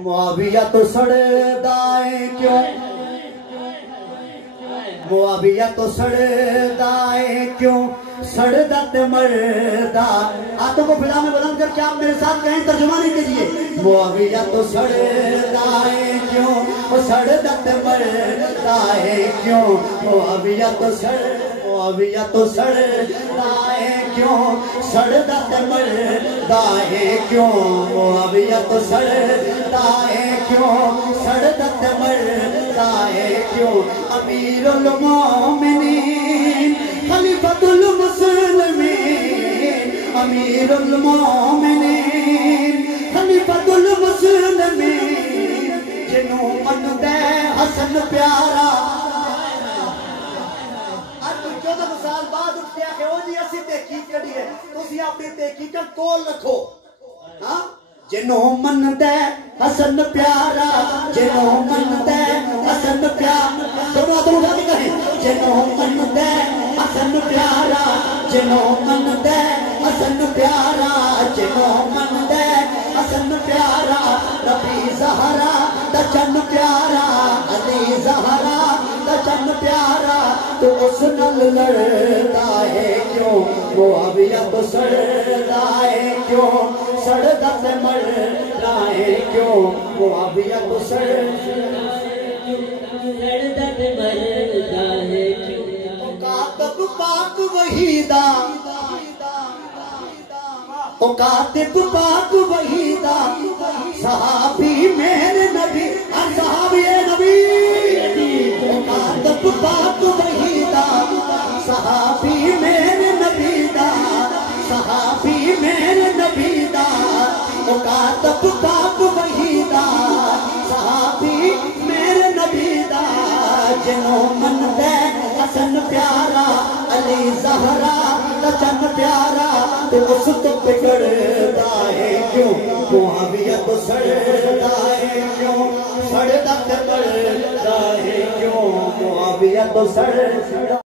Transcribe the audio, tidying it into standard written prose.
معاویہ تو سڑدا ہے کیوں، معاویہ تو سڑدا ہے کیوں، سڑدا تے مردا۔ ہاتھوں کو فضا میں بلند کر کے آپ میرے ساتھ کہیں، ترجمہ نہیں کیجئے۔ معاویہ تو سڑدا ہے کیوں، سڑدا تے مردا ہے کیوں، معاویہ تو معاویہ تو سڑدا ہے کیوں، سڑدا تے مردا ہے کیوں، معاویہ تو سڑدا ہے کیوں، سڑدا تے مردا ہے کیوں، امیر المومنین خلیفۃ المسلمین، امیر المومنین خلیفۃ المسلمین، جنوں من دے حسن پیارا۔ سال بعد اٹھتے ہیں کہ وہ جی اسی تحقیق کری ہے، تو اسی اپنی تحقیق کول رکھو۔ جنوں من دے حسن پیارا، جنوں من دے حسن پیارا، دونوں ہاتھوں اٹھا کے کہیں، جنوں من دے حسن پیارا، جنوں من دے حسن پیارا، جنوں من دے حسن پیارا، نبی زہرا دا چن پیارا، علی زہرا دا چن پیارا، تو اس نال لڑدا ہے کیوں، معاویہ تو سڑدا ہے کیوں، سڑدا تے مردا ہے کیوں، معاویہ تو سڑدا تے مردا ہے کیوں، کاتب پاک وحیدہ، او کاتب پاک وحیدہ، صحابی میرے نبی، ہر صحابی نبی، او کاتب پاک وحیدہ، صحابی میرے نبی دا، صحابی میرے نبی دا، او کاتب پاک وحیدہ، صحابی میرے نبی دا، جنوں من دے حسن پیارا، علی زہرا دا چن پیارا، تو اس تو بگڑدا ہے کیوں، معاویہ تو سڑدا ہے کیوں، سڑدا تے مردا ہے کیوں، معاویہ تو سڑدا